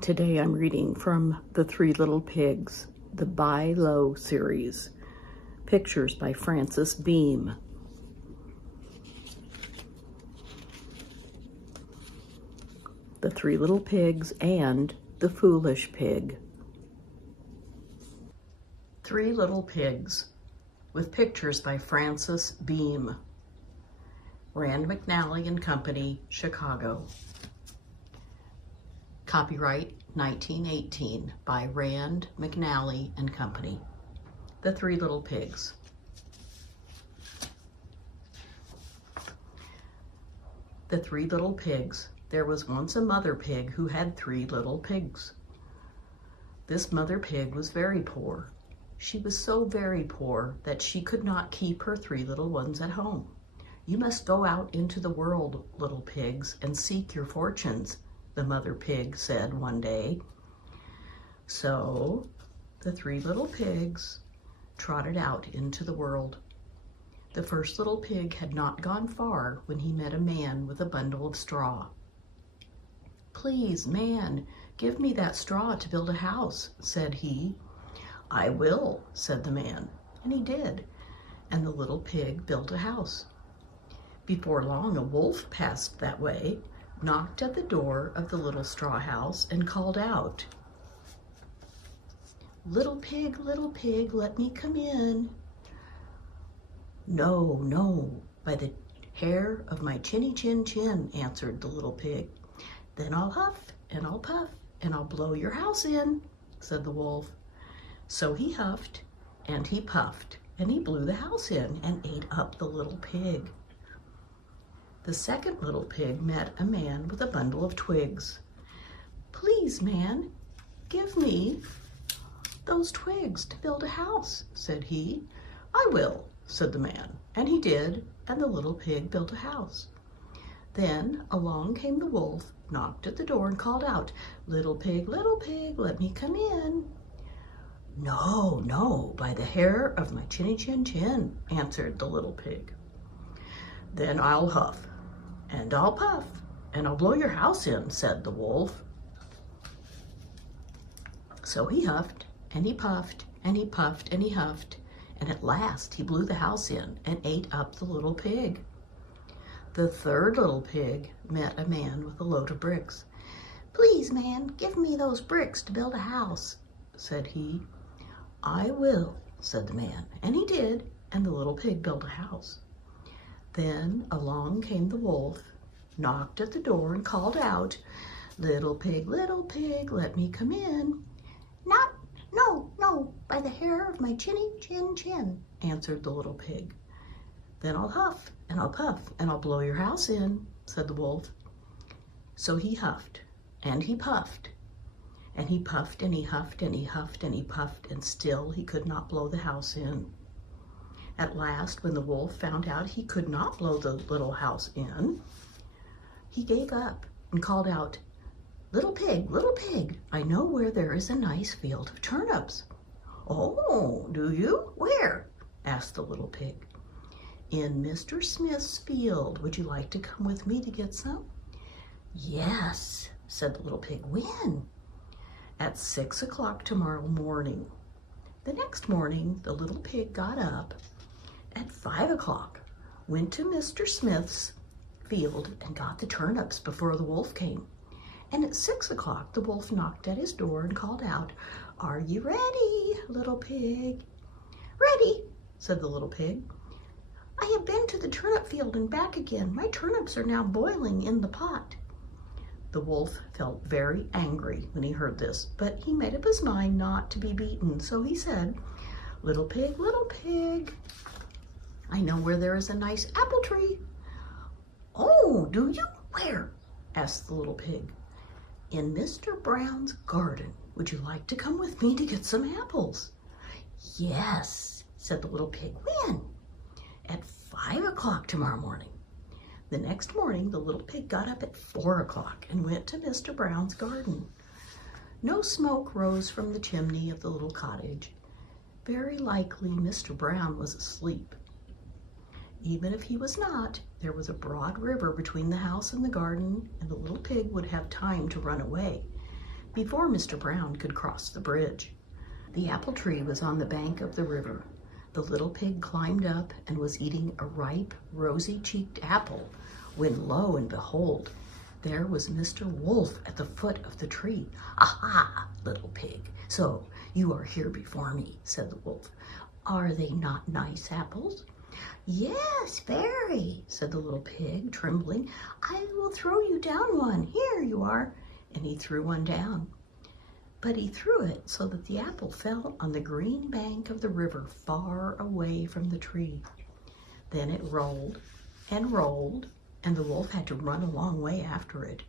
Today I'm reading from The Three Little Pigs, the Buy Low series. Pictures by Francis Beam. The Three Little Pigs and the Foolish Pig. Three Little Pigs, with pictures by Francis Beam. Rand McNally and Company, Chicago. Copyright 1918 by Rand McNally and Company. The Three Little Pigs. The Three Little Pigs. There was once a mother pig who had three little pigs. This mother pig was very poor. She was so very poor that she could not keep her three little ones at home. "You must go out into the world, little pigs, and seek your fortunes," the mother pig said one day. So the three little pigs trotted out into the world. The first little pig had not gone far when he met a man with a bundle of straw. "Please, man, give me that straw to build a house," said he. "I will," said the man, and he did, and the little pig built a house. Before long, a wolf passed that way, knocked at the door of the little straw house, and called out, little pig, let me come in." "No, no, by the hair of my chinny chin chin," answered the little pig. "Then I'll huff and I'll puff and I'll blow your house in," said the wolf. So he huffed and he puffed and he blew the house in and ate up the little pig. The second little pig met a man with a bundle of twigs. "Please, man, give me those twigs to build a house," said he. "I will," said the man, and he did, and the little pig built a house. Then along came the wolf, knocked at the door, and called out, little pig, let me come in." "No, no, by the hair of my chinny chin chin," answered the little pig. "Then I'll huff and I'll puff and I'll blow your house in," said the wolf. So he huffed and he puffed and he puffed and he huffed, and at last he blew the house in and ate up the little pig. The third little pig met a man with a load of bricks. "Please, man, give me those bricks to build a house," said he. "I will," said the man, and he did, and the little pig built a house. Then along came the wolf, knocked at the door, and called out, little pig, let me come in." No, by the hair of my chinny chin chin," answered the little pig. "Then I'll huff and I'll puff and I'll blow your house in," said the wolf. So he huffed and he puffed and he puffed and he huffed and he huffed and he puffed, and still he could not blow the house in. At last, when the wolf found out he could not blow the little house in, he gave up and called out, little pig, I know where there is a nice field of turnips." "Oh, do you? Where?" asked the little pig. "In Mr. Smith's field. Would you like to come with me to get some?" "Yes," said the little pig. "When?" "At 6 o'clock tomorrow morning." The next morning, the little pig got up at 5 o'clock, went to Mr. Smith's field and got the turnips before the wolf came. And at 6 o'clock, the wolf knocked at his door and called out, "Are you ready, little pig?" "Ready," said the little pig. "I have been to the turnip field and back again. My turnips are now boiling in the pot." The wolf felt very angry when he heard this, but he made up his mind not to be beaten. So he said, little pig, I know where there is a nice apple tree." "Oh, do you? Where?" asked the little pig. "In Mr. Brown's garden. Would you like to come with me to get some apples?" "Yes," said the little pig. "When?" "At 5 o'clock tomorrow morning." The next morning, the little pig got up at 4 o'clock and went to Mr. Brown's garden. No smoke rose from the chimney of the little cottage. Very likely Mr. Brown was asleep. Even if he was not, there was a broad river between the house and the garden, and the little pig would have time to run away. before Mr. Brown could cross the bridge. The apple tree was on the bank of the river. The little pig climbed up and was eating a ripe, rosy-cheeked apple when, lo and behold, there was Mr. Wolf at the foot of the tree. "Aha, little pig, so you are here before me," said the wolf. "Are they not nice apples?" "Yes, very," said the little pig, trembling. "I will throw you down one. Here you are." And he threw one down. But he threw it so that the apple fell on the green bank of the river far away from the tree. Then it rolled and rolled, and the wolf had to run a long way after it.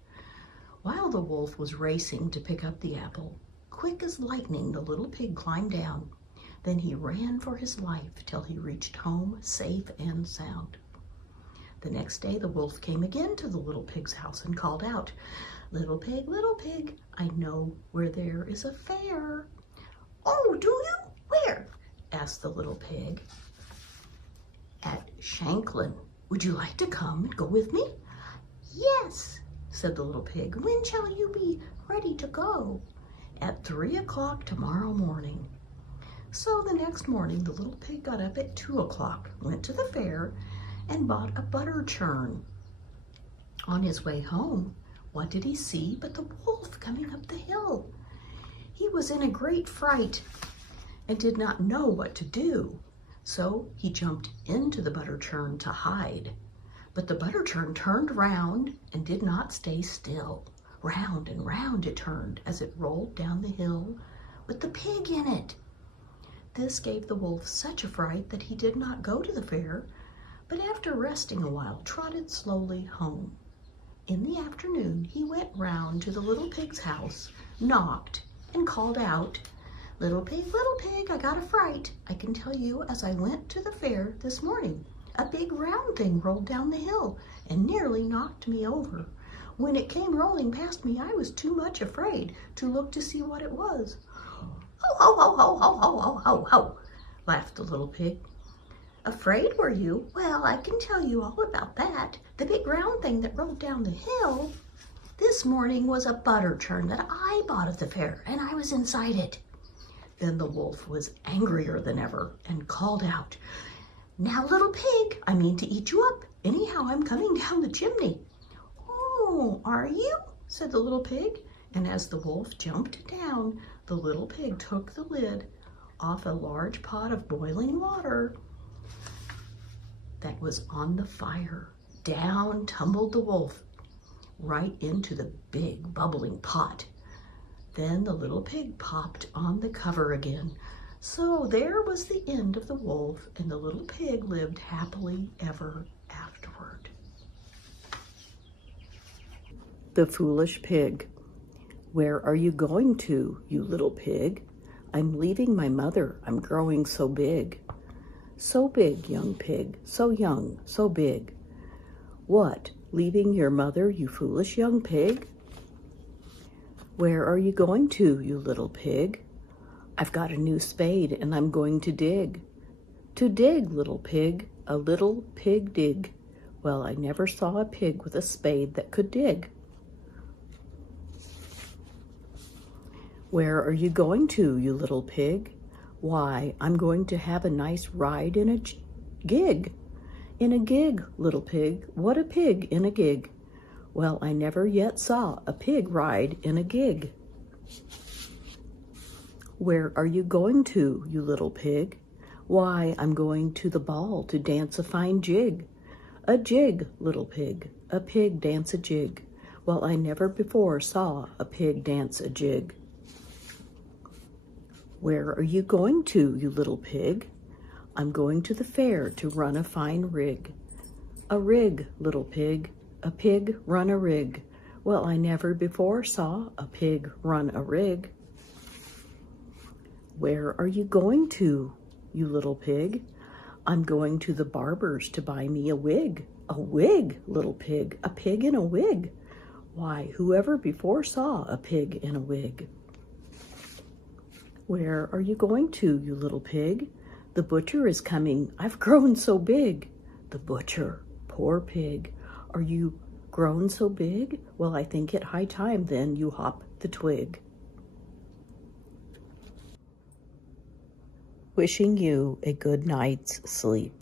While the wolf was racing to pick up the apple, quick as lightning the little pig climbed down. Then he ran for his life till he reached home safe and sound. The next day the wolf came again to the little pig's house and called out, little pig, I know where there is a fair." "Oh, do you? Where?" asked the little pig. "At Shanklin. Would you like to come and go with me?" "Yes," said the little pig. "When shall you be ready to go?" "At 3 o'clock tomorrow morning." So the next morning the little pig got up at 2 o'clock, went to the fair, and bought a butter churn. On his way home, what did he see but the wolf coming up the hill? He was in a great fright and did not know what to do. So he jumped into the butter churn to hide. But the butter churn turned round and did not stay still. Round and round it turned as it rolled down the hill with the pig in it. This gave the wolf such a fright that he did not go to the fair, but after resting a while trotted slowly home. In the afternoon he went round to the little pig's house, knocked, and called out, little pig, I got a fright. I can tell you as I went to the fair this morning. A big round thing rolled down the hill and nearly knocked me over. When it came rolling past me, I was too much afraid to look to see what it was." "Ho, ho, ho, ho, ho, ho, ho, ho, ho," laughed the little pig. "Afraid, were you? Well, I can tell you all about that. The big round thing that rolled down the hill this morning was a butter churn that I bought at the fair, and I was inside it." Then the wolf was angrier than ever and called out, "Now, little pig, I mean to eat you up. Anyhow, I'm coming down the chimney." "Oh, are you?" said the little pig, and as the wolf jumped down, the little pig took the lid off a large pot of boiling water that was on the fire. Down tumbled the wolf right into the big bubbling pot. Then the little pig popped on the cover again. So there was the end of the wolf, and the little pig lived happily ever afterward. The Foolish Pig. "Where are you going to, you little pig?" "I'm leaving my mother, I'm growing so big." "So big, young pig, so young, so big." "What, leaving your mother, you foolish young pig?" "Where are you going to, you little pig?" "I've got a new spade and I'm going to dig." "To dig, little pig, a little pig dig." Well, I never saw a pig with a spade that could dig. "Where are you going to, you little pig?" "Why, I'm going to have a nice ride in a gig." "In a gig, little pig, what a pig in a gig." Well, I never yet saw a pig ride in a gig. "Where are you going to, you little pig?" "Why, I'm going to the ball to dance a fine jig." "A jig, little pig, a pig dance a jig." Well, I never before saw a pig dance a jig. "Where are you going to, you little pig?" "I'm going to the fair to run a fine rig." "A rig, little pig, a pig run a rig." Well, I never before saw a pig run a rig. "Where are you going to, you little pig?" "I'm going to the barber's to buy me a wig." "A wig, little pig, a pig in a wig." Why, whoever before saw a pig in a wig? "Where are you going to, you little pig?" "The butcher is coming, I've grown so big." "The butcher, poor pig, are you grown so big?" Well, I think it high time then you hop the twig. wishing you a good night's sleep.